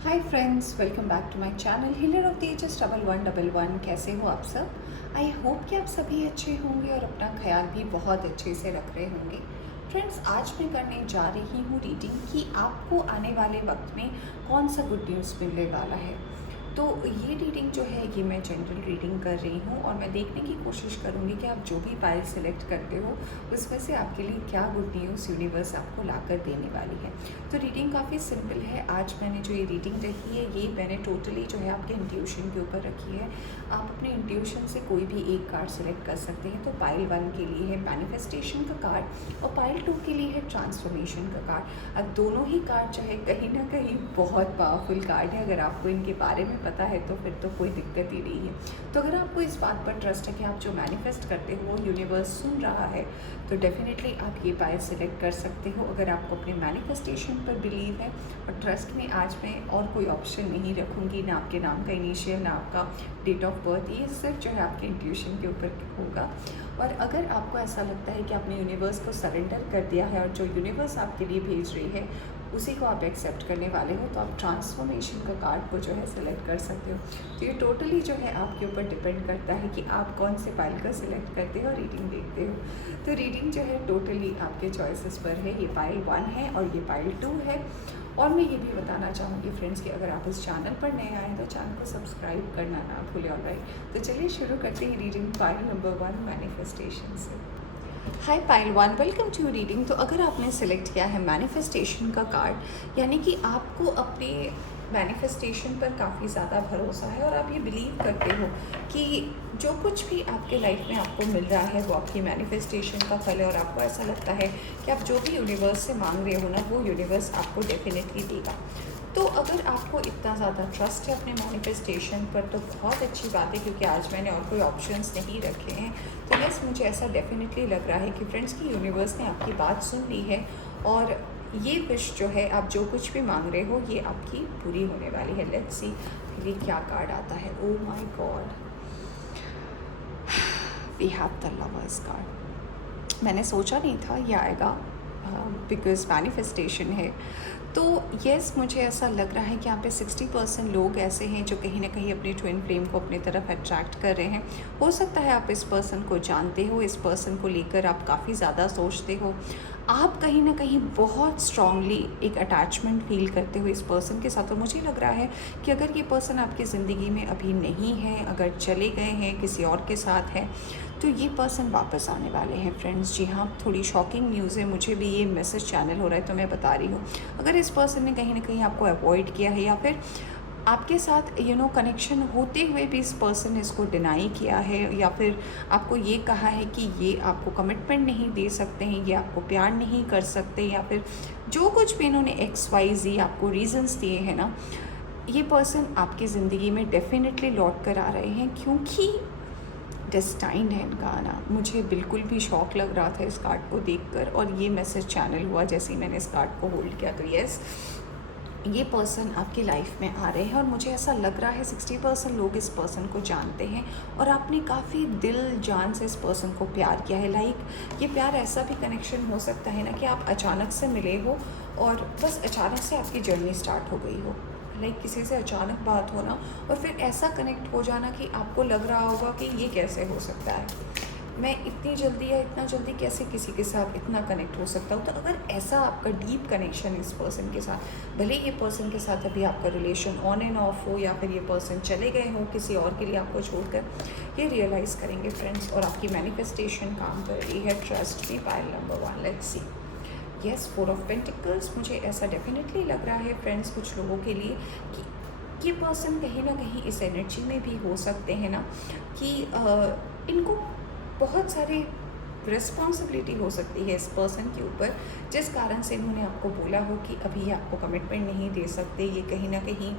Hi friends, welcome back to my channel healer of the ages 1111। कैसे हो आप सब? आई होप कि आप सभी अच्छे होंगे और अपना ख्याल भी बहुत अच्छे से रख रहे होंगे। फ्रेंड्स, आज मैं करने जा रही हूँ रीडिंग कि आपको आने वाले वक्त में कौन सा गुड न्यूज़ मिलने वाला है। तो ये रीडिंग जो है ये मैं जनरल रीडिंग कर रही हूँ और मैं देखने की कोशिश करूँगी कि आप जो भी पाइल सेलेक्ट करते हो उसमें से आपके लिए क्या गुड न्यूज़ यूनिवर्स आपको ला कर देने वाली है। तो रीडिंग काफ़ी सिंपल है। आज मैंने जो ये रीडिंग रखी है ये मैंने टोटली जो है आपके इंट्यूशन के ऊपर रखी है। आप अपने इंट्यूशन से कोई भी एक कार्ड सेलेक्ट कर सकते हैं। तो पाइल 1 के लिए है मैनिफेस्टेशन का कार्ड और पाइल 2 के लिए है ट्रांसफॉर्मेशन का कार्ड। अब दोनों ही कार्ड जो है कहीं ना कहीं बहुत पावरफुल कार्ड है। अगर आपको इनके बारे में पता है तो फिर तो कोई दिक्कत ही नहीं है। तो अगर आपको इस बात पर ट्रस्ट है कि आप जो मैनिफेस्ट करते हो वो यूनिवर्स सुन रहा है तो डेफिनेटली आप ये पाइल सेलेक्ट कर सकते हो। अगर आपको अपने मैनिफेस्टेशन पर बिलीव है और ट्रस्ट में, आज मैं और कोई ऑप्शन नहीं रखूँगी, ना आपके नाम का इनिशियल ना आपका डेट ऑफ बर्थ, ये सिर्फ जो है आपके इंट्यूशन के ऊपर होगा। और अगर आपको ऐसा लगता है कि आपने यूनिवर्स को सरेंडर कर दिया है और जो यूनिवर्स आपके लिए भेज रही है उसी को आप एक्सेप्ट करने वाले हो तो आप ट्रांसफॉर्मेशन का कार्ड को जो है सेलेक्ट कर सकते हो। तो ये टोटली जो है आपके ऊपर डिपेंड करता है कि आप कौन से पाइल का सिलेक्ट करते हो और रीडिंग देखते हो। तो रीडिंग जो है टोटली आपके चॉइसेस पर है। ये पाइल 1 है और ये पाइल 2 है। और मैं ये भी बताना चाहूँगी फ्रेंड्स कि अगर आप इस चैनल पर नए आए तो चैनल को सब्सक्राइब करना ना भूलें। ऑलराइट, तो चलिए शुरू करते हैं रीडिंग पाइल नंबर 1 मैनिफेस्टेशन से। हाय पाइल 1, वेलकम टू रीडिंग। तो अगर आपने सेलेक्ट किया है मैनिफेस्टेशन का कार्ड, यानी कि आपको अपने मैनिफेस्टेशन पर काफ़ी ज़्यादा भरोसा है और आप ये बिलीव करते हो कि जो कुछ भी आपके लाइफ में आपको मिल रहा है वो आपकी मैनिफेस्टेशन का फल है। और आपको ऐसा लगता है कि आप जो भी यूनिवर्स से मांग रहे हो ना वो यूनिवर्स आपको डेफिनेटली देगा। तो अगर आपको इतना ज़्यादा ट्रस्ट है अपने मैनिफेस्टेशन पर तो बहुत अच्छी बात है, क्योंकि आज मैंने और कोई ऑप्शंस नहीं रखे हैं। तो यस, मुझे ऐसा डेफिनेटली लग रहा है कि फ्रेंड्स की यूनिवर्स ने आपकी बात सुन ली है और ये विश जो है आप जो कुछ भी मांग रहे हो ये आपकी पूरी होने वाली है। लेट्स सी फिर क्या कार्ड आता है। Oh my god, we have the lovers card. मैंने सोचा नहीं था ये आएगा बिकॉज मैनिफेस्टेशन है। तो यस, मुझे ऐसा लग रहा है कि यहाँ पे 60% लोग ऐसे हैं जो कहीं ना कहीं अपनी ट्विन फ्लेम को अपनी तरफ अट्रैक्ट कर रहे हैं। हो सकता है आप इस पर्सन को जानते हो, इस पर्सन को लेकर आप काफ़ी ज़्यादा सोचते हो, आप कहीं ना कहीं बहुत स्ट्रांगली एक अटैचमेंट फील करते हो इस पर्सन के साथ। और मुझे लग रहा है कि अगर ये पर्सन आपकी ज़िंदगी में अभी नहीं है, अगर चले गए हैं किसी और के साथ है, तो ये पर्सन वापस आने वाले हैं फ्रेंड्स। जी हाँ, थोड़ी शॉकिंग न्यूज़ है, मुझे भी ये मैसेज चैनल हो रहा है तो मैं बता रही हूँ। अगर इस पर्सन ने कहीं ना कहीं आपको अवॉइड किया है या फिर आपके साथ कनेक्शन होते हुए भी इस पर्सन ने इसको डिनाई किया है या फिर आपको ये कहा है कि ये आपको कमिटमेंट नहीं दे सकते हैं, ये आपको प्यार नहीं कर सकते, या फिर जो कुछ भी इन्होंने XYZ आपको रीजंस दिए हैं ना, ये पर्सन आपकी ज़िंदगी में डेफिनेटली लौट कर आ रहे हैं क्योंकि डेस्टाइंड है इनका आना। मुझे बिल्कुल भी शौक लग रहा था इस कार्ड को देखकर और ये मैसेज चैनल हुआ जैसे ही मैंने इस कार्ड को होल्ड किया। तो यस, ये पर्सन आपकी लाइफ में आ रहे हैं और मुझे ऐसा लग रहा है 60% लोग इस पर्सन को जानते हैं और आपने काफ़ी दिल जान से इस पर्सन को प्यार किया है। लाइक ये प्यार ऐसा भी कनेक्शन हो सकता है ना कि आप अचानक से मिले हो और बस अचानक से आपकी जर्नी स्टार्ट हो गई हो। लाइक किसी से अचानक बात होना और फिर ऐसा कनेक्ट हो जाना कि आपको लग रहा होगा कि ये कैसे हो सकता है, मैं इतनी जल्दी या इतना जल्दी कैसे किसी के साथ इतना कनेक्ट हो सकता हूँ। तो अगर ऐसा आपका डीप कनेक्शन इस पर्सन के साथ, भले ये पर्सन के साथ अभी आपका रिलेशन ऑन एंड ऑफ हो या फिर ये पर्सन चले गए हो किसी और के लिए आपको छोड़कर, ये रियलाइज़ करेंगे फ्रेंड्स और आपकी मैनिफेस्टेशन काम कर रही है। Trust me, pile number 1, let's see. Yes, 4 of pentacles. मुझे ऐसा डेफिनेटली लग रहा है फ्रेंड्स कुछ लोगों के लिए कि ये पर्सन कहीं ना कहीं इस एनर्जी में भी हो सकते हैं ना कि इनको बहुत सारी रिस्पॉन्सिबिलिटी हो सकती है इस पर्सन के ऊपर, जिस कारण से इन्होंने आपको बोला हो कि अभी आपको कमिटमेंट नहीं दे सकते, ये कहीं ना कहीं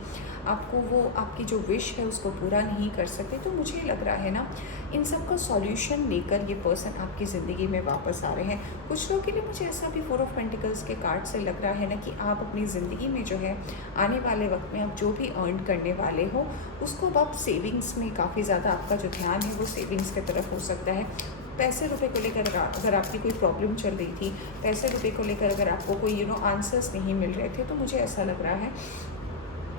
आपको वो आपकी जो विश है उसको पूरा नहीं कर सकते। तो मुझे लग रहा है ना इन सब का सॉल्यूशन लेकर ये पर्सन आपकी ज़िंदगी में वापस आ रहे हैं। कुछ लोगों के लिए मुझे ऐसा भी 4 ऑफ पेंटिकल्स के कार्ड से लग रहा है ना कि आप अपनी ज़िंदगी में जो है आने वाले वक्त में आप जो भी अर्न करने वाले हो उसको अब आप सेविंग्स में काफ़ी ज़्यादा आपका जो ध्यान है वो सेविंग्स की तरफ हो सकता है। पैसे रुपए को लेकर अगर आपकी कोई प्रॉब्लम चल रही थी, पैसे रुपए को लेकर अगर आपको कोई आंसर्स नहीं मिल रहे थे, तो मुझे ऐसा लग रहा है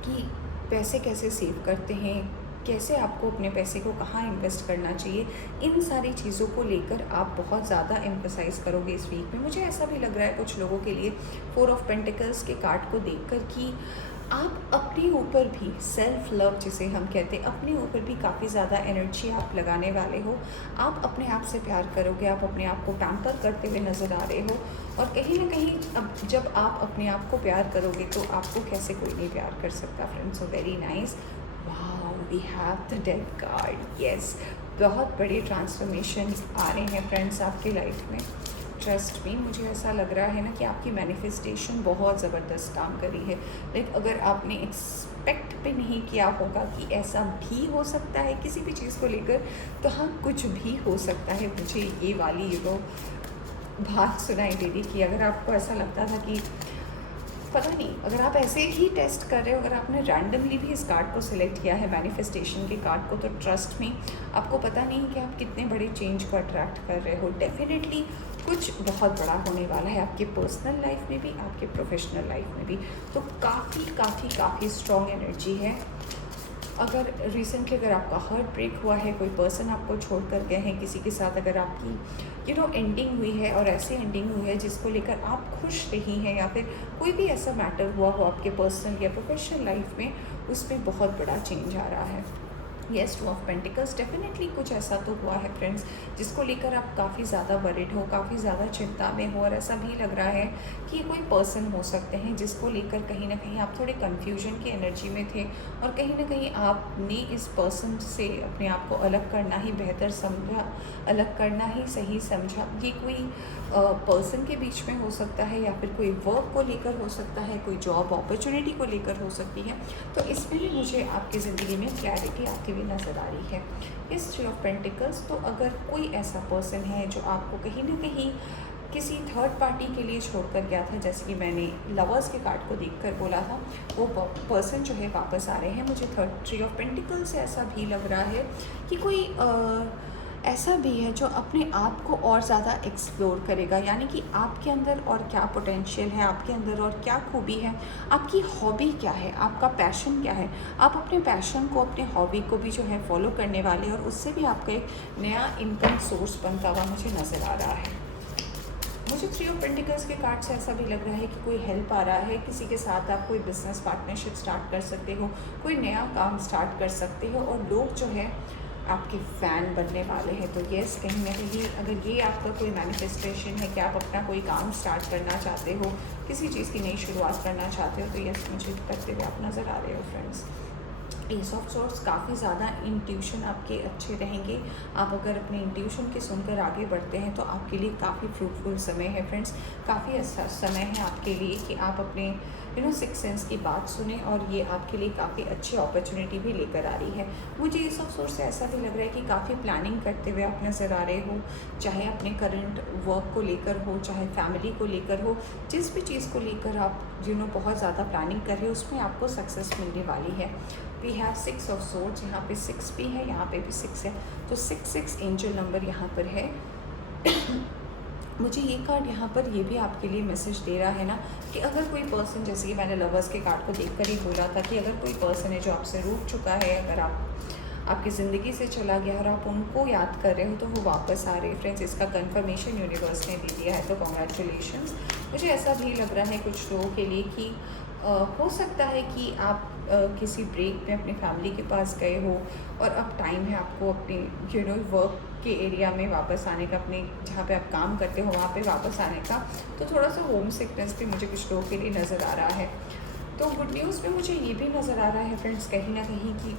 कि पैसे कैसे सेव करते हैं, कैसे आपको अपने पैसे को कहाँ इन्वेस्ट करना चाहिए, इन सारी चीज़ों को लेकर आप बहुत ज़्यादा एम्फसाइज़ करोगे इस वीक में। मुझे ऐसा भी लग रहा है कुछ लोगों के लिए 4 ऑफ पेंटिकल्स के कार्ड को देखकर कि आप अपने ऊपर भी सेल्फ लव जिसे हम कहते हैं, अपने ऊपर भी काफ़ी ज़्यादा एनर्जी आप लगाने वाले हो। आप अपने आप से प्यार करोगे, आप अपने आप को पैम्पर करते हुए नज़र आ रहे हो। और कहीं ना कहीं अब जब आप अपने आप को प्यार करोगे तो आपको कैसे कोई नहीं प्यार कर सकता friends. So very nice. Wow, we have the death card. Yes, बहुत बड़े ट्रांसफॉर्मेशन आ रहे हैं फ्रेंड्स आपकी लाइफ में। ट्रस्ट मी, मुझे ऐसा लग रहा है ना कि आपकी मैनिफेस्टेशन बहुत ज़बरदस्त काम करी है। लाइक अगर आपने एक्सपेक्ट भी नहीं किया होगा कि ऐसा भी हो सकता है किसी भी चीज़ को लेकर, तो हाँ, कुछ भी हो सकता है। मुझे ये वाली बात सुनाई दे रही कि अगर आपको ऐसा लगता था कि पता नहीं, अगर आप ऐसे ही टेस्ट कर रहे हो, अगर आपने रैंडमली भी इस कार्ड को सिलेक्ट किया है मैनिफेस्टेशन के कार्ड को, तो ट्रस्ट मी, आपको पता नहीं कि आप कितने बड़े चेंज को अट्रैक्ट कर रहे हो। डेफिनेटली कुछ बहुत बड़ा होने वाला है आपके पर्सनल लाइफ में भी, आपके प्रोफेशनल लाइफ में भी। तो काफ़ी काफ़ी काफ़ी स्ट्रॉन्ग एनर्जी है। अगर रिसेंटली अगर आपका हार्ट ब्रेक हुआ है, कोई पर्सन आपको छोड़ कर गए हैं, किसी के साथ अगर आपकी एंडिंग हुई है, और ऐसी एंडिंग हुई है जिसको लेकर आप खुश नहीं हैं, या फिर कोई भी ऐसा मैटर हुआ हो आपके पर्सनल या प्रोफेशनल लाइफ में, उसमें बहुत बड़ा चेंज आ रहा है। येस, 2 ऑफ पेंटिकल्स, डेफिनेटली कुछ ऐसा तो हुआ है फ्रेंड्स जिसको लेकर आप काफ़ी ज़्यादा वरिड हो, काफ़ी ज़्यादा चिंता में हो। और ऐसा भी लग रहा है कि ये कोई पर्सन हो सकते हैं जिसको लेकर कहीं ना कहीं आप थोड़े कन्फ्यूजन की एनर्जी में थे, और कहीं ना कहीं आपने इस पर्सन से अपने आप को अलग करना ही बेहतर समझा, अलग करना ही सही समझा। ये कोई पर्सन के बीच में हो सकता है, या फिर कोई वर्क को लेकर हो सकता है, कोई जॉब अपॉर्चुनिटी को लेकर हो सकती है। तो इसमें भी मुझे आपकी ज़िंदगी में क्लैरिटी आती हुई नज़र आ रही है। इस 3 ऑफ पेंटिकल्स, तो अगर कोई ऐसा पर्सन है जो आपको कहीं ना कहीं किसी थर्ड पार्टी के लिए छोड़कर गया था, जैसे कि मैंने लवर्स के कार्ड को देखकर बोला था, वो पर्सन जो है वापस आ रहे हैं। मुझे 3 ऑफ पेंटिकल्स से ऐसा भी लग रहा है कि कोई ऐसा भी है जो अपने आप को और ज़्यादा एक्सप्लोर करेगा, यानी कि आपके अंदर और क्या पोटेंशियल है, आपके अंदर और क्या खूबी है, आपकी हॉबी क्या है, आपका पैशन क्या है। आप अपने पैशन को, अपने हॉबी को भी जो है फॉलो करने वाले हैं, और उससे भी आपका एक नया इनकम सोर्स बनता हुआ मुझे नज़र आ रहा है। मुझे 3 ऑफ पेंटिकल्स के कार्ड से ऐसा भी लग रहा है कि कोई हेल्प आ रहा है, किसी के साथ आप कोई बिजनेस पार्टनरशिप स्टार्ट कर सकते हो, कोई नया काम स्टार्ट कर सकते हो, और लोग जो है आपके फ़ैन बनने वाले हैं। तो येस, कहीं ना कहीं अगर ये आपका कोई मैनिफेस्टेशन है कि आप अपना कोई काम स्टार्ट करना चाहते हो, किसी चीज़ की नई शुरुआत करना चाहते हो, तो येस, मुझे करते हुए आप नज़र आ रहे हो फ्रेंड्स। एस ऑफ सॉर्ट्स, काफ़ी ज़्यादा इंट्यूशन आपके अच्छे रहेंगे। आप अगर अपने इंट्यूशन के सुनकर आगे बढ़ते हैं तो आपके लिए काफ़ी फ्रूटफुल समय है फ्रेंड्स। काफ़ी अच्छा समय है आपके लिए कि आप अपने सिक्स सेंस की बात सुने, और ये आपके लिए काफ़ी अच्छी अपॉर्चुनिटी भी लेकर आ रही है। मुझे एस ऑफ सॉर्ट्स से ऐसा भी लग रहा है कि काफ़ी प्लानिंग करते हुए आप नज़र आ रहे हो, चाहे अपने करंट वर्क को लेकर हो, चाहे फैमिली को लेकर हो, जिस भी चीज़ को लेकर आप बहुत ज़्यादा प्लानिंग कर रहे हो, उसमें आपको सक्सेस मिलने वाली है। वी हैव 6 ऑफ सोर्ड्स, यहाँ पे 6 भी है, यहाँ पे भी 6 है, तो 6 एंजल नंबर यहाँ पर है। मुझे ये कार्ड यहाँ पर ये भी आपके लिए मैसेज दे रहा है ना कि अगर कोई पर्सन, जैसे कि मैंने लवर्स के कार्ड को देखकर ही बोला था कि अगर कोई पर्सन है जो आपसे रूठ चुका है, अगर आपकी ज़िंदगी से चला गया और आप उनको याद कर रहे हो, तो वो वापस आ रहे हैं फ्रेंड्स। इसका कंफर्मेशन यूनिवर्स ने दे दिया है, तो कॉन्ग्रेचुलेशंस। मुझे ऐसा भी लग रहा है कुछ लोगों के लिए कि हो सकता है कि आप किसी ब्रेक में अपनी फैमिली के पास गए हो, और अब टाइम है आपको अपने वर्क के एरिया में वापस आने का, अपने जहाँ पे आप काम करते हो वहाँ पे वापस आने का। तो थोड़ा सा होम सिकनेस भी मुझे कुछ लोगों के लिए नज़र आ रहा है। तो गुड न्यूज़ में मुझे ये भी नज़र आ रहा है फ्रेंड्स, कहीं ना कहीं कि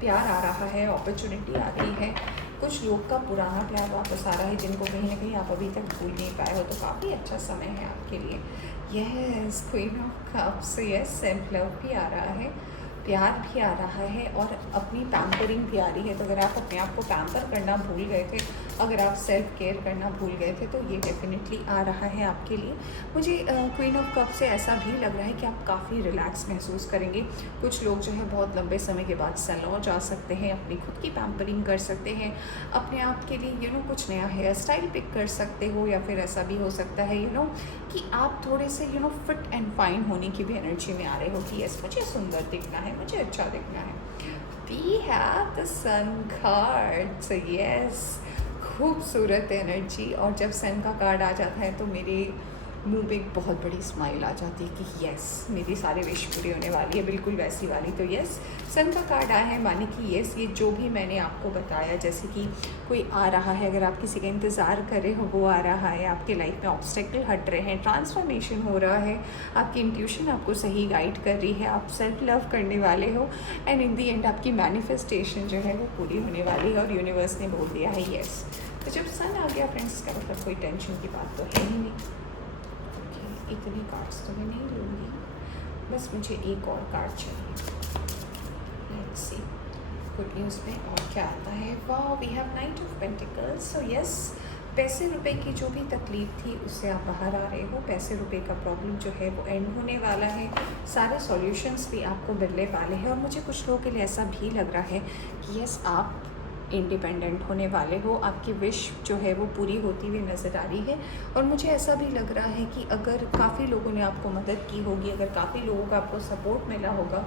प्यार आ रहा है, अपॉर्चुनिटी आ रही है। कुछ लोग का पुराना प्यार वापस आ रहा है जिनको कहीं ना कहीं आप अभी तक भूल नहीं पाए हो, तो काफ़ी अच्छा समय है आपके लिए। Yes, queen of cups, yes, self love भी आ रहा है, प्यार भी आ रहा है, और अपनी पैम्परिंग भी आ रही है। तो अगर आप अपने आप को पैम्पर करना भूल गए थे, अगर आप सेल्फ केयर करना भूल गए थे तो ये डेफिनेटली आ रहा है आपके लिए। मुझे क्वीन ऑफ कप से ऐसा भी लग रहा है कि आप काफ़ी रिलैक्स महसूस करेंगे। कुछ लोग जो है बहुत लंबे समय के बाद सैलून जा सकते हैं, अपनी खुद की पैम्परिंग कर सकते हैं, अपने आप के लिए कुछ नया हेयर स्टाइल पिक कर सकते हो, या फिर ऐसा भी हो सकता है कि आप थोड़े से फिट एंड फाइन होने की भी एनर्जी में आ रहे हो कि यस मुझे सुंदर दिखना है, मुझे अच्छा दिखना है। We have the sun card, so yes खूबसूरत एनर्जी। और जब सन का कार्ड आ जाता है तो मेरे मुंह पे एक बहुत बड़ी स्माइल आ जाती है कि यस मेरी सारी विश पूरी होने वाली है, बिल्कुल वैसी वाली। तो यस सन का कार्ड आया है, माने कि यस ये जो भी मैंने आपको बताया, जैसे कि कोई आ रहा है, अगर आप किसी का इंतज़ार कर रहे हो वो आ रहा है, आपके लाइफ में ऑब्स्टेकल हट रहे हैं, ट्रांसफॉर्मेशन हो रहा है, आपकी इंट्यूशन आपको सही गाइड कर रही है, आप सेल्फ लव करने वाले हो, एंड इन दी एंड आपकी मैनिफेस्टेशन जो है वो पूरी होने वाली है और यूनिवर्स ने बोल दिया है यस। तो जब सन आ गया फ्रेंड्स, इसका मतलब कोई टेंशन की बात तो है ही नहीं। इतनी कार्ड्स तो मैं नहीं लूँगी, बस मुझे एक और कार्ड चाहिए। लेट्स सी गुड न्यूज़ में और क्या आता है। वाह, we have knight of pentacles. So yes, पैसे रुपए की जो भी तकलीफ थी उससे आप बाहर आ रहे हो। पैसे रुपए का प्रॉब्लम जो है वो एंड होने वाला है, सारे सॉल्यूशंस भी आपको मिलने वाले हैं। और मुझे कुछ लोगों के लिए ऐसा भी लग रहा है कि यस आप इंडिपेंडेंट होने वाले हो, आपकी विश जो है वो पूरी होती हुई नज़र आ रही है। और मुझे ऐसा भी लग रहा है कि अगर काफ़ी लोगों ने आपको मदद की होगी, अगर काफ़ी लोगों का आपको सपोर्ट मिला होगा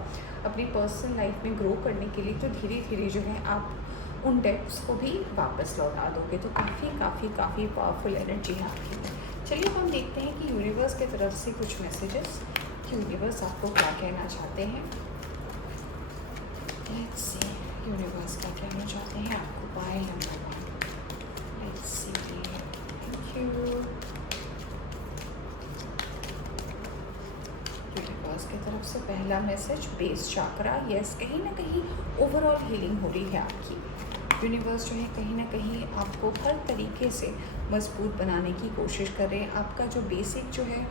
अपनी पर्सनल लाइफ में ग्रो करने के लिए, तो धीरे धीरे जो है आप उन डेट्स को भी वापस लौटा दोगे। तो काफ़ी काफ़ी काफ़ी पावरफुल एनर्जी है आपकी में। चलिए हम देखते हैं कि यूनिवर्स की तरफ से कुछ मैसेजेस, कि यूनिवर्स आपको क्या कहना चाहते हैं। लेट्स सी यूनिवर्स क्या कहना चाहते हैं आपको by number 1। Let's see, thank you. Universe की तरफ से पहला मैसेज, बेस चाकरा। यस, कहीं ना कहीं ओवरऑल हीलिंग हो रही है आपकी। यूनिवर्स जो है कहीं ना कहीं आपको हर तरीके से मजबूत बनाने की कोशिश कर रहे हैं। आपका जो बेसिक जो है,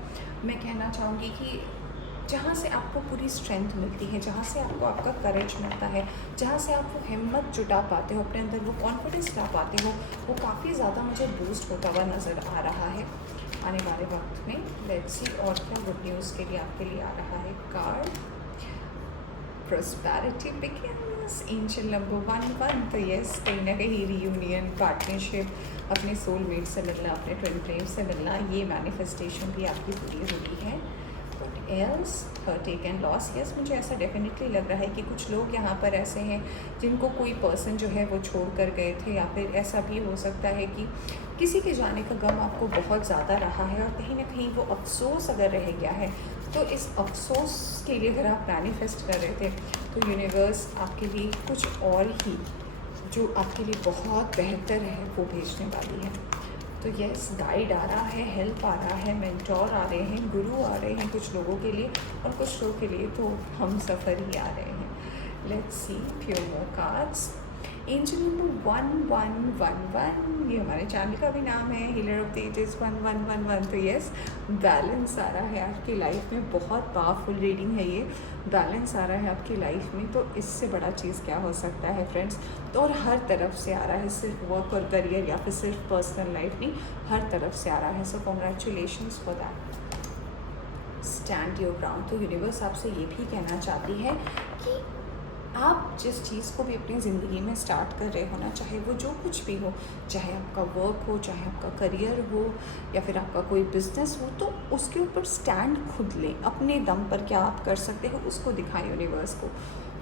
मैं कहना चाहूँगी कि जहाँ से आपको पूरी स्ट्रेंथ मिलती है, जहाँ से आपको आपका करेज मिलता है, जहाँ से आप वो हिम्मत जुटा पाते हो, अपने अंदर वो कॉन्फिडेंस ला पाते हो, वो काफ़ी ज़्यादा मुझे बूस्ट होता हुआ नज़र आ रहा है आने वाले वक्त में। लेट्स सी और क्या गुड न्यूज़ के लिए आपके लिए आ रहा है card. Prosperity begins, angel number 1 तो यस कहीं ना कहीं रीयूनियन, पार्टनरशिप, अपने सोलमेट से मिलना, अपने ट्विन फ्लेम से मिलना, ये मैनिफेस्टेशन भी आपकी पूरी हो रही है। Else take and loss. Yes, मुझे ऐसा डेफिनेटली लग रहा है कि कुछ लोग यहाँ पर ऐसे हैं जिनको कोई पर्सन जो है वो छोड़ कर गए थे, या फिर ऐसा भी हो सकता है कि किसी के जाने का गम आपको बहुत ज़्यादा रहा है और कहीं ना कहीं वो अफसोस अगर रह गया है, तो इस अफसोस के लिए अगर आप मैनिफेस्ट कर रहे थे तो यूनिवर्स आपके लिए कुछ और ही जो आपके लिए बहुत बेहतर है वो भेजने वाली है। तो यस, गाइड आ रहा है, हेल्प आ रहा है, मेंटोर आ रहे हैं, गुरु आ रहे हैं कुछ लोगों के लिए, और कुछ लोगों के लिए तो हम सफ़र ही आ रहे हैं। Let's see few more cards. Angel number 1111, ये हमारे चैनल का भी नाम है, हीलर ऑफ द एजेस 1111। तो यस, बैलेंस आ रहा है आपकी लाइफ में, बहुत पावरफुल रीडिंग है ये। बैलेंस आ रहा है आपकी लाइफ में, तो इससे बड़ा चीज़ क्या हो सकता है फ्रेंड्स। तो और हर तरफ से आ रहा है, सिर्फ वर्क और करियर या फिर सिर्फ पर्सनल लाइफ नहीं, हर तरफ से आ रहा है। सो congratulations for that. Stand your ground. तो यूनिवर्स आपसे ये भी कहना चाहती है कि आप जिस चीज़ को भी अपनी ज़िंदगी में स्टार्ट कर रहे हो ना, चाहे वो जो कुछ भी हो, चाहे आपका वर्क हो, चाहे आपका करियर हो, या फिर आपका कोई बिजनेस हो, तो उसके ऊपर स्टैंड खुद लें। अपने दम पर क्या आप कर सकते हो उसको दिखाएं यूनिवर्स को।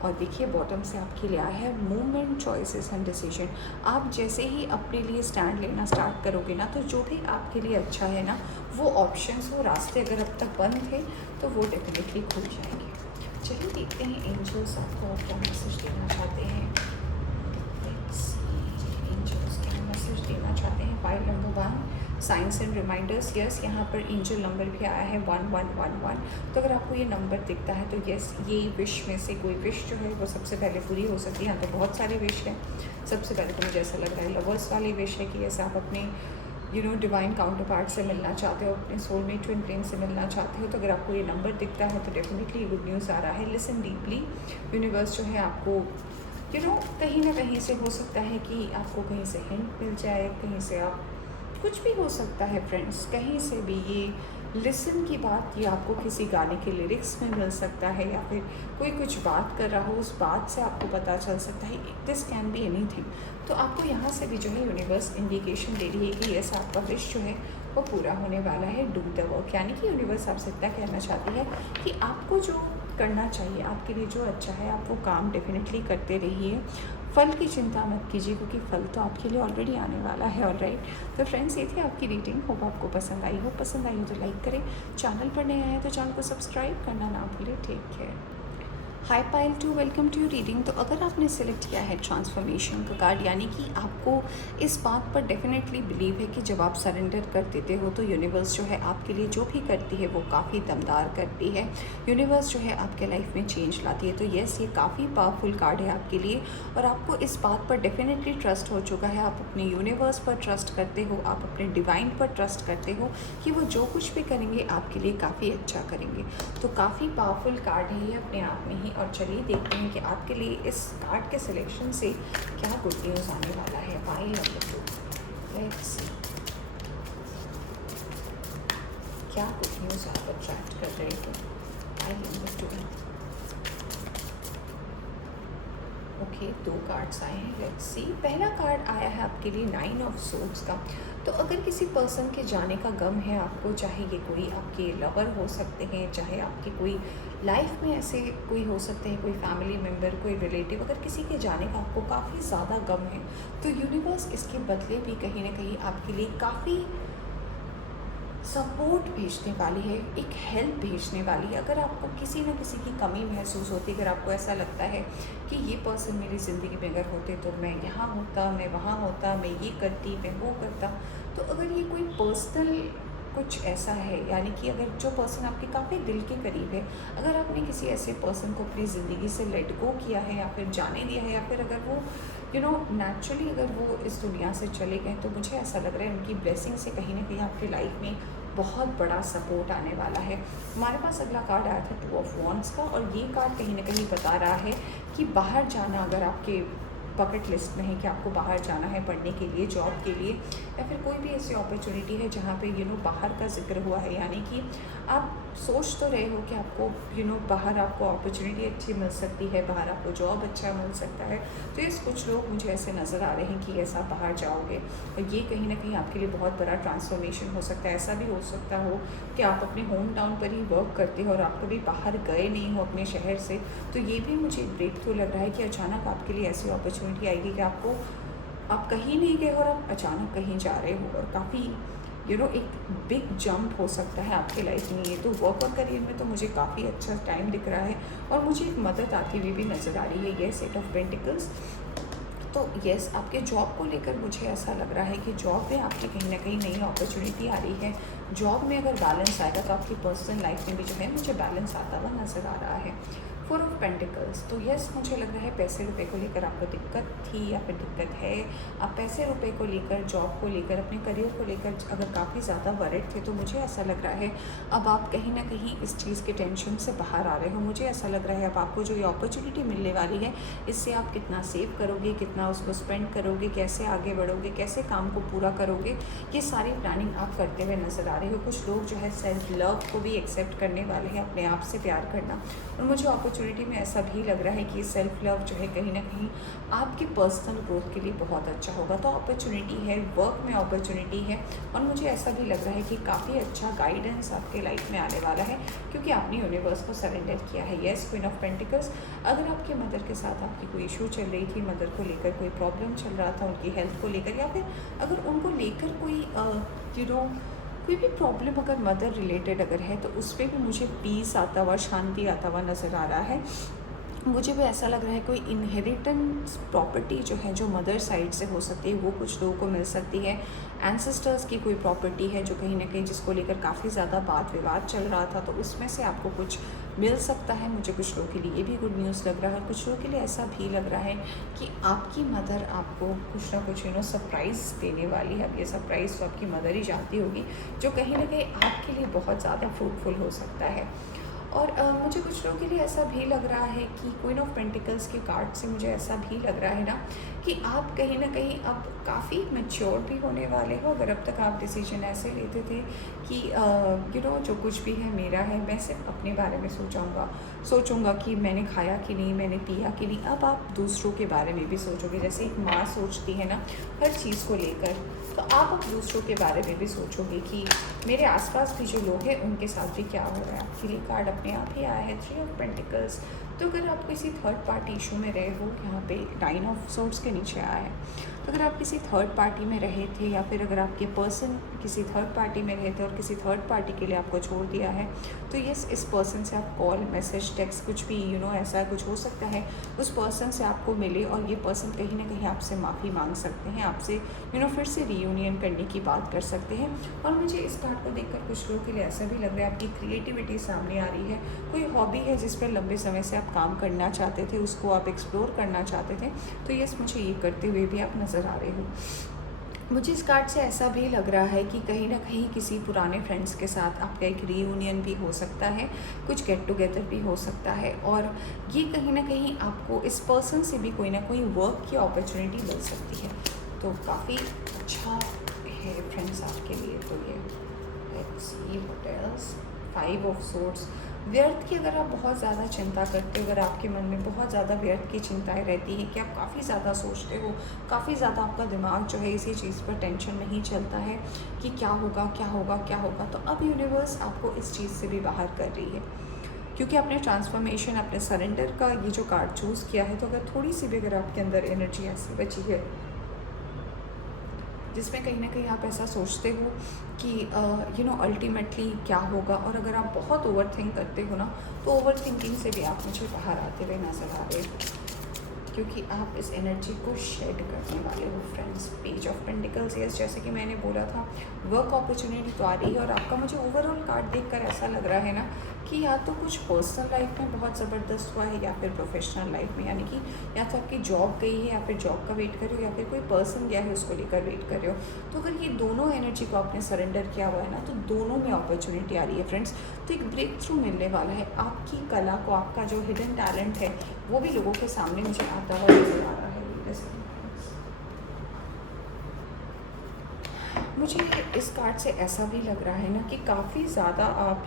और देखिए बॉटम से आपके लिए आया है मूवमेंट, चॉइसेस एंड डिसीजन। आप जैसे ही अपने लिए स्टैंड लेना स्टार्ट करोगे ना, तो जो भी आपके लिए अच्छा है ना, वो ऑप्शंस, वो रास्ते अगर अब तक बंद थे तो वो डेफिनेटली खुल जाएंगे। चलिए देखते हैं एंजल्स आपको और क्या मैसेज देना चाहते हैं। एंजल्स क्या मैसेज देना चाहते हैं। File number 1, signs and reminders. Yes, यहाँ पर एंजल नंबर भी आया है 1111। तो अगर आपको ये नंबर दिखता है तो यस, ये विश में से कोई विश जो है वो सबसे पहले पूरी हो सकती है। यहाँ तो बहुत सारे विश हैं। सबसे पहले तो मुझे ऐसा लग रहा है लवर्स वाली विश है कि यस आप अपने डिवाइन काउंटर पार्ट से मिलना चाहते हो, अपने सोलमेट ट्विन फ्लेम से मिलना चाहते हो। तो अगर आपको ये नंबर दिखता है तो डेफिनेटली गुड न्यूज़ आ रहा है। लिसन डीपली, यूनिवर्स जो है आपको कहीं ना कहीं से हो सकता है कि आपको कहीं से हिंट मिल जाए, कहीं से आप कुछ भी हो सकता है फ्रेंड्स, कहीं से भी ये लिसन की बात ये आपको किसी गाने के लिरिक्स में मिल सकता है, या फिर कोई कुछ बात कर रहा हो उस बात से आपको पता चल सकता है। This can be anything. तो आपको यहाँ से भी जो है यूनिवर्स इंडिकेशन दे रही है कि यस, आपका विश जो है वो पूरा होने वाला है। डू द वर्क, यानी कि यूनिवर्स आपसे इतना कहना चाहती है कि आपको जो करना चाहिए, आपके लिए जो अच्छा है, आप वो काम डेफिनेटली करते रहिए। फल की चिंता मत कीजिए, क्योंकि फल तो आपके लिए ऑलरेडी आने वाला है। ऑलराइट, तो फ्रेंड्स, ये थी आपकी रीडिंग। होप आपको पसंद आई हो। पसंद आई हो तो लाइक करें। चैनल पर नए आए हैं तो चैनल को सब्सक्राइब करना ना भूलें। Take care. Hi Payal to, welcome to reading. तो अगर आपने सेलेक्ट किया है ट्रांसफॉर्मेशन का कार्ड, यानी कि आपको इस बात पर डेफिनेटली बिलीव है कि जब आप सरेंडर कर देते हो तो यूनिवर्स जो है आपके लिए जो भी करती है वो काफ़ी दमदार करती है। यूनिवर्स जो है आपके लाइफ में चेंज लाती है। तो येस, ये काफ़ी पावरफुल कार्ड है आपके लिए, और आपको इस बात पर डेफिनेटली ट्रस्ट हो चुका है। आप अपने यूनिवर्स पर ट्रस्ट करते हो, आप अपने डिवाइन पर ट्रस्ट करते हो कि वो जो कुछ भी करेंगे आपके लिए काफ़ी अच्छा करेंगे। तो काफ़ी पावरफुल कार्ड है ये अपने आप में ही। और चलिए देखते हैं कि आपके लिए इस कार्ड के सिलेक्शन से क्या गुड न्यूज़ आने वाला है। पाइल नंबर 2, लेट्स सी क्या गुड न्यूज़ आप अट्रैक्ट कर रहे हो। पाइल नंबर 2, ओके, 2 कार्ड्स आए हैं। लेट्स सी, पहला कार्ड आया है आपके लिए 9 ऑफ सोर्ड्स का। तो अगर किसी पर्सन के जाने का गम है आपको, चाहे ये कोई आपके लवर हो सकते हैं, चाहे आपकी कोई लाइफ में ऐसे कोई हो सकते हैं, कोई फैमिली मेम्बर, कोई रिलेटिव, अगर किसी के जाने का आपको काफ़ी ज़्यादा गम है, तो यूनिवर्स इसके बदले भी कहीं ना कहीं आपके लिए काफ़ी सपोर्ट भेजने वाली है, एक हेल्प भेजने वाली है। अगर आपको किसी न किसी की कमी महसूस होती, अगर आपको ऐसा लगता है कि ये पर्सन मेरी ज़िंदगी में अगर होते तो मैं यहाँ होता, मैं वहाँ होता, मैं ये करती, मैं वो करता, तो अगर ये कोई पर्सनल कुछ ऐसा है, यानी कि अगर जो पर्सन आपके काफ़ी दिल के करीब है, अगर आपने किसी ऐसे पर्सन को अपनी ज़िंदगी से लेट गो किया है, या फिर जाने दिया है, या फिर अगर वो नेचुरली अगर वो इस दुनिया से चले गए, तो मुझे ऐसा लग रहा है उनकी ब्लेसिंग से कहीं ना कहीं आपकी लाइफ में बहुत बड़ा सपोर्ट आने वाला है। हमारे पास अगला कार्ड आया था 2 ऑफ वॉन्ड्स का, और ये कार्ड कहीं ना कहीं बता रहा है कि बाहर जाना अगर आपके बकेट लिस्ट में है कि आपको बाहर जाना है पढ़ने के लिए, जॉब के लिए, या फिर कोई भी ऐसी अपॉर्चुनिटी है जहाँ पे बाहर का जिक्र हुआ है, यानी कि आप सोच तो रहे हो कि आपको बाहर आपको अपॉर्चुनिटी अच्छी मिल सकती है, बाहर आपको जॉब अच्छा मिल सकता है। तो ये कुछ लोग मुझे ऐसे नज़र आ रहे हैं कि ऐसा बाहर जाओगे, और ये कहीं ना कहीं आपके लिए बहुत बड़ा ट्रांसफॉर्मेशन हो सकता है। ऐसा भी हो सकता हो कि आप अपने होम टाउन पर ही वर्क करते हो और आप कभी बाहर गए नहीं हो अपने शहर से, तो ये भी मुझे ब्रेक थ्रू लग रहा है कि अचानक आपके लिए ऐसी अपॉर्चुनिटी आएगी कि आप कहीं नहीं गए और आप अचानक कहीं जा रहे हो, और काफ़ी एक बिग जंप हो सकता है आपके लाइफ में। ये तो वर्क और करियर में तो मुझे काफ़ी अच्छा टाइम दिख रहा है, और मुझे एक मदद आती हुई भी नज़र आ रही है। ये 8 ऑफ पेंटिकल्स। तो येस, आपके जॉब को लेकर मुझे ऐसा लग रहा है कि जॉब में आपकी कहीं ना कहीं नई अपॉर्चुनिटी आ रही है। जॉब में अगर बैलेंस आएगा तो आपकी पर्सनल लाइफ में भी जो है मुझे बैलेंस आता हुआ नज़र आ रहा है। 4 ऑफ पेंटिकल्स। तो येस, मुझे लग रहा है पैसे रुपए को लेकर आपको दिक्कत थी या फिर दिक्कत है। आप पैसे रुपए को लेकर, जॉब को लेकर, अपने करियर को लेकर अगर काफ़ी ज़्यादा वरिड थे, तो मुझे ऐसा लग रहा है अब आप कहीं ना कहीं इस चीज़ के टेंशन से बाहर आ रहे हो। मुझे ऐसा लग रहा है अब आपको जो ये अपॉर्चुनिटी मिलने वाली है, इससे आप कितना सेव करोगे, कितना उसको स्पेंड करोगे, कैसे आगे बढ़ोगे, कैसे काम को पूरा करोगे, ये सारी प्लानिंग आप करते हुए नज़र आ रहे हो। कुछ लोग जो है सेल्फ लव को भी एक्सेप्ट करने वाले हैं, अपने आप से प्यार करना। और मुझे अपॉर्चुनिटी में ऐसा भी लग रहा है कि सेल्फ लव जो है कहीं ना कहीं आपकी पर्सनल ग्रोथ के लिए बहुत अच्छा होगा। तो अपॉर्चुनिटी है, वर्क में अपॉर्चुनिटी है, और मुझे ऐसा भी लग रहा है कि काफ़ी अच्छा गाइडेंस आपके लाइफ में आने वाला है, क्योंकि आपने यूनिवर्स को सरेंडर किया है। Yes, queen of pentacles. अगर आपके मदर के साथ आपकी कोई इशू चल रही थी, मदर को लेकर कोई प्रॉब्लम चल रहा था, उनकी हेल्थ को लेकर, या फिर अगर उनको लेकर कोई कोई भी प्रॉब्लम अगर मदर रिलेटेड अगर है, तो उस पर भी मुझे पीस आता हुआ, शांति आता हुआ नज़र आ रहा है। मुझे भी ऐसा लग रहा है कोई इनहेरिटेंस प्रॉपर्टी जो है, जो मदर साइड से हो सकती है, वो कुछ लोगों को मिल सकती है। एंसेस्टर्स की कोई प्रॉपर्टी है जो कहीं ना कहीं जिसको लेकर काफ़ी ज़्यादा वाद विवाद चल रहा था, तो उसमें से आपको कुछ मिल सकता है। मुझे कुछ लोगों के लिए ये भी गुड न्यूज़ लग रहा है। कुछ लोगों के लिए ऐसा भी लग रहा है कि आपकी मदर आपको कुछ ना कुछ सरप्राइज़ देने वाली है। अब ये सरप्राइज़ तो आपकी मदर ही जानती होगी, जो कहीं ना कहीं आपके लिए बहुत ज़्यादा फ्रूटफुल हो सकता है। और मुझे कुछ लोगों के लिए ऐसा भी लग रहा है कि क्वीन ऑफ पेंटिकल्स के कार्ड से मुझे ऐसा भी लग रहा है ना कि आप कहीं ना कहीं अब काफ़ी मैच्योर भी होने वाले हो। अगर अब तक आप डिसीजन ऐसे लेते थे कि जो कुछ भी है मेरा है, मैं सिर्फ अपने बारे में सोचूंगा कि मैंने खाया कि नहीं, मैंने पिया कि नहीं, अब आप दूसरों के बारे में भी सोचोगे। जैसे एक माँ सोचती है ना हर चीज़ को लेकर, तो आप अब दूसरों के बारे में भी सोचोगे कि मेरे आसपास भी जो लोग हैं उनके साथ भी क्या हो रहा है। आपके लिए कार्ड अपने आप ही आया है 3 ऑफ पेंटिकल्स। तो अगर आप किसी थर्ड पार्टी इशू में रहे हो, यहाँ पे 9 ऑफ सोर्ड्स के नीचे आया है, तो अगर आप किसी थर्ड पार्टी में रहे थे या फिर अगर आपके पर्सन किसी थर्ड पार्टी में रहे थे और किसी थर्ड पार्टी के लिए आपको छोड़ दिया है, तो यस, इस पर्सन से आप कॉल, मैसेज, टेक्स्ट कुछ भी ऐसा कुछ हो सकता है, उस पर्सन से आपको मिले और ये पर्सन कहीं ना कहीं आपसे माफ़ी मांग सकते हैं, आपसे फिर से रीयूनियन करने की बात कर सकते हैं। और मुझे इस कार्ड को देखकर कुछ लोगों के लिए ऐसा भी लग रहा है आपकी क्रिएटिविटी सामने आ रही है। कोई हॉबी है जिस पर लंबे समय से आप काम करना चाहते थे, उसको आप एक्सप्लोर करना चाहते थे, तो यस, मुझे ये करते हुए भी आप नज़र आ रहे हो। मुझे इस कार्ड से ऐसा भी लग रहा है कि कहीं ना कहीं किसी पुराने फ्रेंड्स के साथ आपका एक रीयूनियन भी हो सकता है, कुछ गेट टुगेदर भी हो सकता है, और ये कहीं ना कहीं आपको इस पर्सन से भी कोई ना कोई वर्क की अपॉर्चुनिटी मिल सकती है। तो काफ़ी अच्छा है फ्रेंड्स आपके लिए। तो ये let's see what else. 5 of swords. व्यर्थ की अगर आप बहुत ज़्यादा चिंता करते हो, अगर आपके मन में बहुत ज़्यादा व्यर्थ की चिंताएं रहती हैं कि आप काफ़ी ज़्यादा सोचते हो, काफ़ी ज़्यादा आपका दिमाग जो है इसी चीज़ पर टेंशन नहीं चलता है कि क्या होगा क्या होगा क्या होगा, तो अब यूनिवर्स आपको इस चीज़ से भी बाहर कर रही है, क्योंकि आपने ट्रांसफॉर्मेशन, अपने सरेंडर का ये जो कार्ड चूज़ किया है। तो अगर थोड़ी सी भी अगर आपके अंदर एनर्जी ऐसी बची है जिसमें कहीं ना कहीं आप ऐसा सोचते हो कि अल्टीमेटली क्या होगा, और अगर आप बहुत ओवर थिंक करते हो ना, तो ओवर थिंकिंग से भी आप मुझे बाहर आते हुए नज़र आ रहे हो, क्योंकि आप इस एनर्जी को शेड करने वाले हो friends. Page of pentacles, yes, जैसे कि मैंने बोला था, वर्क अपॉर्चुनिटी तो आ रही है, और आपका मुझे ओवरऑल कार्ड देखकर ऐसा लग रहा है ना कि या तो कुछ पर्सनल लाइफ में बहुत ज़बरदस्त हुआ है या फिर प्रोफेशनल लाइफ में, यानी कि या तो आपकी जॉब गई है या फिर जॉब का वेट कर रहे हो, या फिर कोई पर्सन गया है उसको लेकर वेट कर रहे हो। तो अगर ये दोनों एनर्जी को आपने सरेंडर किया हुआ है ना, तो दोनों में अपॉर्चुनिटी आ रही है फ्रेंड्स। तो एक ब्रेक थ्रू मिलने वाला है, आपकी कला को, आपका जो हिडन टैलेंट है वो भी लोगों के सामने मुझे आता हुआ नजर आ रहा है। मुझे इस कार्ड से ऐसा भी लग रहा है ना कि काफ़ी ज़्यादा आप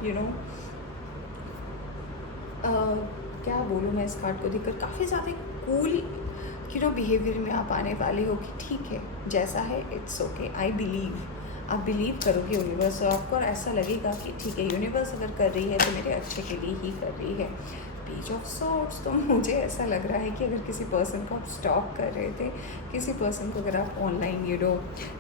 क्या बोलूँ मैं, इस कार्ड को देखकर काफ़ी ज़्यादा कूल बिहेवियर में आप आने वाले हो कि ठीक है जैसा है, इट्स ओके, आई बिलीव। आप बिलीव करोगे यूनिवर्स, और आपको ऐसा लगेगा कि ठीक है, यूनिवर्स अगर कर रही है तो मेरे अच्छे के लिए ही कर रही है। पेज ऑफ सॉर्ड्स, तो मुझे ऐसा लग रहा है कि अगर किसी पर्सन को आप स्टॉक कर रहे थे, किसी पर्सन को अगर आप ऑनलाइन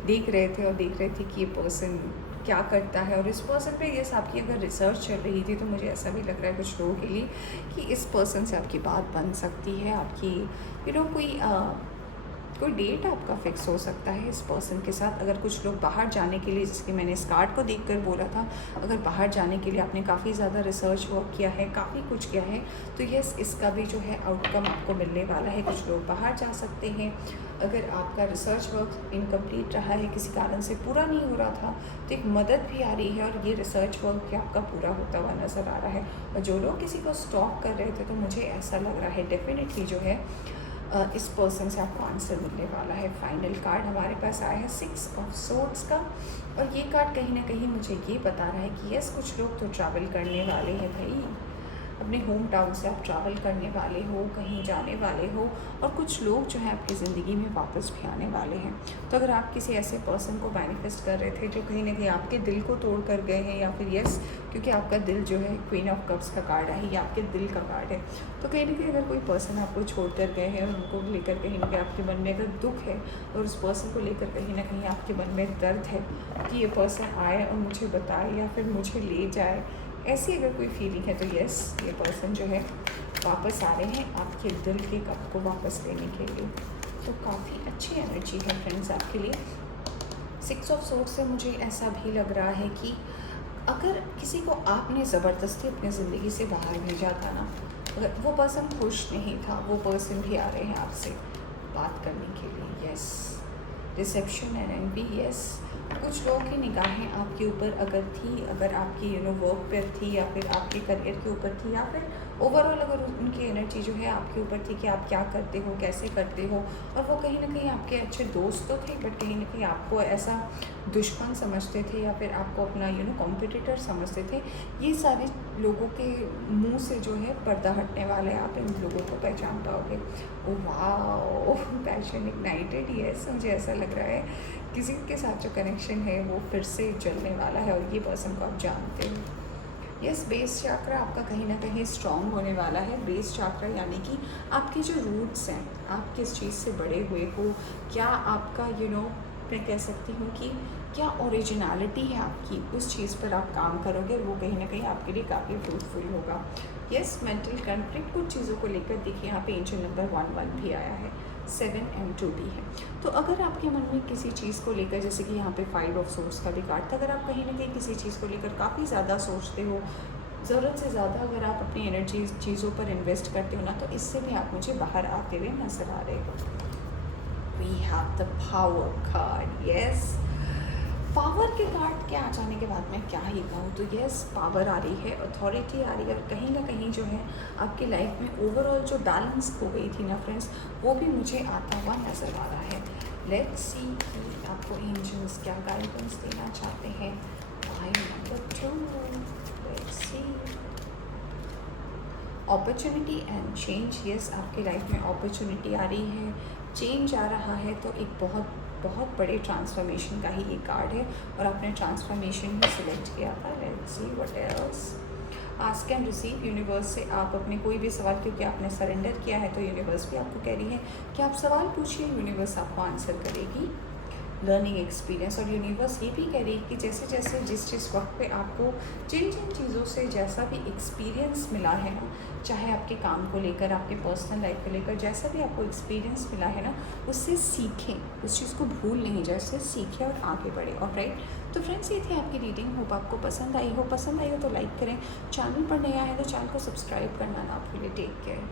देख रहे थे और देख रहे थे कि ये पर्सन क्या करता है, और इस पर्सन पे यस आपकी अगर रिसर्च चल रही थी, तो मुझे ऐसा भी लग रहा है कुछ लोगों के लिए कि इस पर्सन से आपकी बात बन सकती है, आपकी कोई डेट आपका फिक्स हो सकता है इस पर्सन के साथ। अगर कुछ लोग बाहर जाने के लिए, जिसकी मैंने इस कार्ड को देखकर बोला था, अगर बाहर जाने के लिए आपने काफ़ी ज़्यादा रिसर्च वर्क किया है, काफ़ी कुछ किया है, तो यस, इसका भी जो है आउटकम आपको मिलने वाला है। कुछ लोग बाहर जा सकते हैं। अगर आपका रिसर्च वर्क इनकम्प्लीट रहा है, किसी कारण से पूरा नहीं हो रहा था, तो एक मदद भी आ रही है, और ये रिसर्च वर्क भी आपका पूरा होता हुआ नज़र आ रहा है। और जो लोग किसी को स्टॉक कर रहे थे, तो मुझे ऐसा लग रहा है डेफिनेटली जो है इस पर्सन से आपको आंसर मिलने वाला है। फाइनल कार्ड हमारे पास आया है 6 ऑफ सोर्ड्स का, और ये कार्ड कहीं ना कहीं मुझे ये बता रहा है कि यस, कुछ लोग तो ट्रैवल करने वाले हैं भाई, अपने होम टाउन से आप ट्रैवल करने वाले हो, कहीं जाने वाले हो, और कुछ लोग जो है आपकी ज़िंदगी में वापस भी आने वाले हैं। तो अगर आप किसी ऐसे पर्सन को मैनिफेस्ट कर रहे थे जो कहीं ना कहीं आपके दिल को तोड़ कर गए हैं, या फिर यस, क्योंकि आपका दिल जो है क्वीन ऑफ कप्स का कार्ड है, ये आपके दिल का कार्ड है, तो कहीं ना कहीं अगर कोई पर्सन आपको छोड़ कर गए हैं और उनको लेकर कहीं ना कहीं आपके मन में अगर दुख है, और उस पर्सन को लेकर कहीं ना कहीं आपके मन में दर्द है कि ये पर्सन आए और मुझे बताए या फिर मुझे ले जाए, ऐसी अगर कोई फीलिंग है, तो यस, ये पर्सन जो है वापस आ रहे हैं आपके दिल के कप को वापस लेने के लिए। तो काफ़ी अच्छी एनर्जी है फ्रेंड्स आपके लिए। 6 ऑफ सोर्ड्स से मुझे ऐसा भी लग रहा है कि अगर किसी को आपने ज़बरदस्ती अपनी ज़िंदगी से बाहर भेजा था ना, अगर वो पर्सन खुश नहीं था, वो पर्सन भी आ रहे हैं आपसे बात करने के लिए। Yes, reception and envy, yes, कुछ लोगों की निगाहें आपके ऊपर अगर थी, अगर आपकी वर्क पर थी या फिर आपके करियर के ऊपर थी या फिर ओवरऑल अगर उनकी एनर्जी जो है आपके ऊपर थी कि आप क्या करते हो, कैसे करते हो, और वो कहीं ना कहीं आपके अच्छे दोस्त तो थे बट कहीं ना कहीं आपको ऐसा दुश्मन समझते थे या फिर आपको अपना कॉम्पिटिटर समझते थे। ये सारे लोगों के मुंह से जो है पर्दा हटने वाला है, आप इन लोगों को पहचान पाओगे। ओ वाह, पैशन इग्नाइटेड, यस, मुझे ऐसा लग रहा है किसी के साथ जो कनेक्शन है वो फिर से चलने वाला है और ये पर्सन को आप जानते हो। यस, बेस चाक्रा आपका कहीं ना कहीं स्ट्रॉन्ग होने वाला है। बेस चाक्रा यानी कि आपके जो रूट्स हैं, आप किस चीज़ से बड़े हुए हो, क्या आपका मैं कह सकती हूँ कि क्या ओरिजिनलिटी है आपकी, उस चीज़ पर आप काम करोगे, वो कहीं ना कहीं आपके लिए काफ़ी फ्रूटफुल होगा। यस, मेंटल कॉन्फ्लिक्ट कुछ चीज़ों को लेकर देखिए यहाँ पे एंजल नंबर 11 भी आया है, 7 and 2 भी है। तो अगर आपके मन में किसी चीज़ को लेकर, जैसे कि यहाँ पे 5 ऑफ सोर्स का भी कार्ड था, अगर आप कहीं ना कहीं किसी चीज़ को लेकर काफ़ी ज़्यादा सोचते हो, ज़रूरत से ज़्यादा अगर आप अपनी एनर्जी चीज़ों पर इन्वेस्ट करते हो ना, तो इससे भी आप मुझे बाहर आते हुए नजर आ रहे हो। We have the power card, yes. Power के कार्ड के आ जाने के बाद मैं क्या ही कहूँ, तो यस, पावर आ रही है, अथॉरिटी आ रही है, और कहीं ना कहीं जो है आपकी लाइफ में ओवरऑल जो बैलेंस हो गई थी ना फ्रेंड्स, वो भी मुझे आता हुआ नज़र आ रहा है। लेट्स सी कि आपको एंजल्स क्या गाइडेंस देना चाहते हैं। Point number 2, let's see, opportunity and change. Yes, आपकी लाइफ में अपॉर्चुनिटी आ रही है, चेंज आ रहा है, तो एक बहुत बहुत बड़े ट्रांसफॉर्मेशन का ही ये कार्ड है और आपने ट्रांसफॉर्मेशन ही सिलेक्ट किया था। Let's see what else. Ask and receive, universe से आप अपने कोई भी सवाल, क्योंकि आपने सरेंडर किया है तो यूनिवर्स भी आपको कह रही है कि आप सवाल पूछिए, यूनिवर्स आपको आंसर करेगी। लर्निंग एक्सपीरियंस, और यूनिवर्स ये भी कह रही है कि जैसे जैसे जिस वक्त पे आपको जिन जिन चीज़ों से जैसा भी एक्सपीरियंस मिला है ना, चाहे आपके काम को लेकर, आपके पर्सनल लाइफ को लेकर, जैसा भी आपको एक्सपीरियंस मिला है ना, उससे सीखें, उस चीज़ को भूल नहीं जाए, उससे सीखें और आगे बढ़े। और राइट, तो फ्रेंड्स, ये थी आपकी रीडिंग। होप आपको पसंद आई हो तो लाइक करें, चैनल पर नया है तो चैनल को सब्सक्राइब करना ना भूलें। Take care.